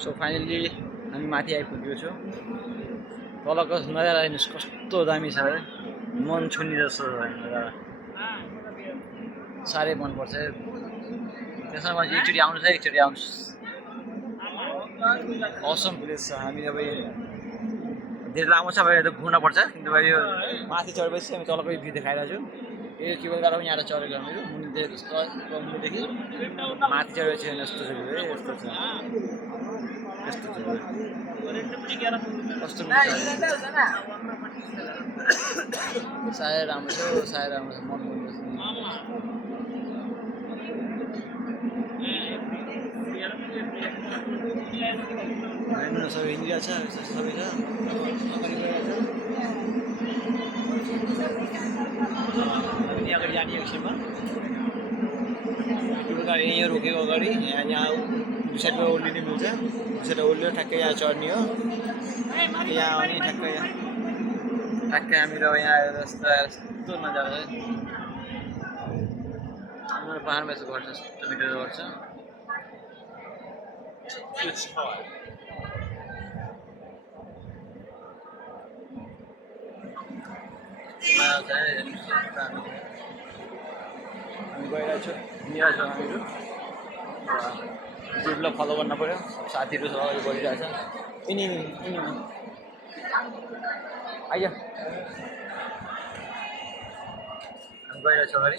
So finally हामी माथि आइपुगेको छौँ। तलको नजारा हेर्नुहोस् कस्तो दामी छ है, मन छुने जस्तो नजारा, साह्रै मनपर्छ। त्यसमा मान्छे एकचोटि आउनुहोस् है, एकचोटि आउनुहोस्, असम प्लेस छ। हामी अब धेरै लामो छ, अब त घुम्नुपर्छ, किनकि अब यो माथि चढेपछि हामी तलको भ्यू देखाइरहेको छु। यो केबल कार पनि यहाँ चढेको हामीहरू मुनिदेखि माथि चढेपछि यस्तो छ है, यस्तो छ, यस्तो छ, कस्तो साह्रै राम्रो छ, साह्रै राम्रो छ, मन हेर्नु सबै हिँडिरहेछ, सबै छ अगाडि जाने एकछिनमा केबल कार यहाँ रोकेको अगाडि, यहाँ दुई साइडमा ओर्लिने मिल्छ, दुई साइड ओर्लियो ठ्याक्कै यहाँ चढ्ने हो, यहाँ आउने ठ्याक्कै हामीहरू अब यहाँ आएर यस्तो नजारा है। हाम्रो पाहाडमा यस्तो गर्छ, यस्तो मिटर गर्छ। हामी गइरहेको छौँ, हिँडिरहेको छौँ हामीहरू। ग्रुपलाई फलो गर्न पऱ्यो, साथीहरू सब अगाडि बढिरहेछ। यिनी आइज, हामी गइरहेको छौँ अगाडि।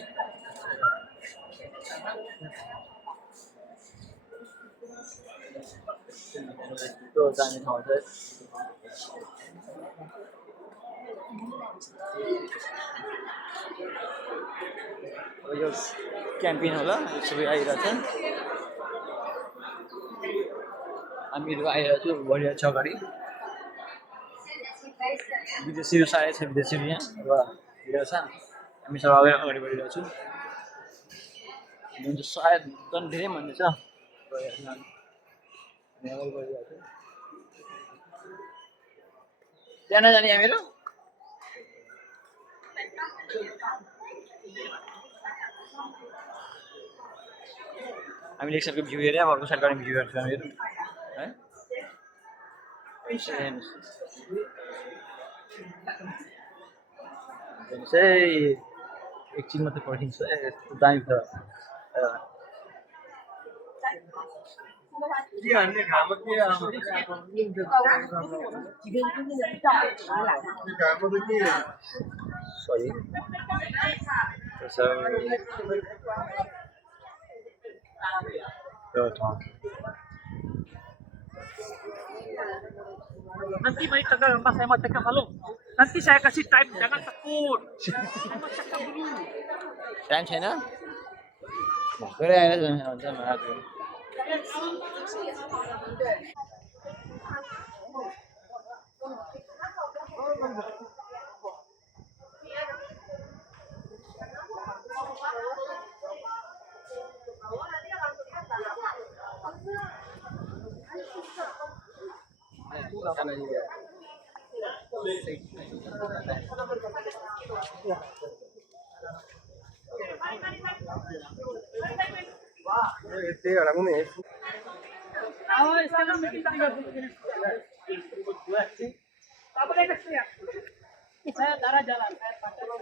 यस्तो जाने ठाउँ छ। यो क्याम्पिङ होला, सबै आइरहेछ, हामीहरू आइरहेको छु, बढिरहेको छ अगाडि। विदेशीहरू साह्रै छ, विदेशीहरू यहाँ र हिँडेको छ, हामी सब अगाडि बढिरहेको छु। हुन्छ सायद झन् धेरै मान्छे छ, अगाडि बढिरहेको छु। त्यहाँ नजाने हामीहरू हामीले एक साइडको भ्यू हेरेँ, अब अर्को साइडको भ्यू हेर्छौँ हामीहरू है। एकछिन मात्रै पर्खिन्छ, यस्तो दामी छ। Sorry Nanti balik tagal lepas saya mau cakap malu. Nanti saya kasih time, jangan takut. Saya mau cakap dulu. Time छैन, गइरहेको हुन्छ।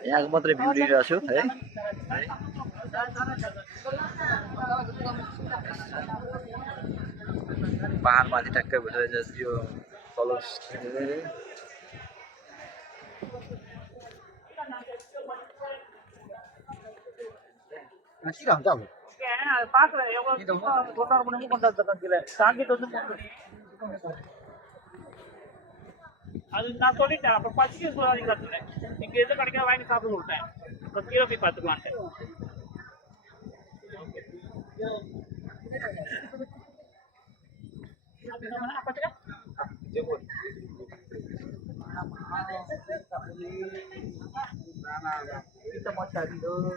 यहाँको मात्रै भ्यू लिइरहेको छु है। पाहाडमाथि ट्याक्कै बसेर यो तल அது நான் சொல்லிட்டேன் அப்புறம் பச்சிக்கு சொல்லாதீங்க இங்க எது கிடைக்காத வாங்கி சாப்பிட சொல்லிட்டேன் அப்புறம் கீழே போய் பார்த்துக்கலான்ட்டு apa cakap? Jemput. Kita mau cari dulu.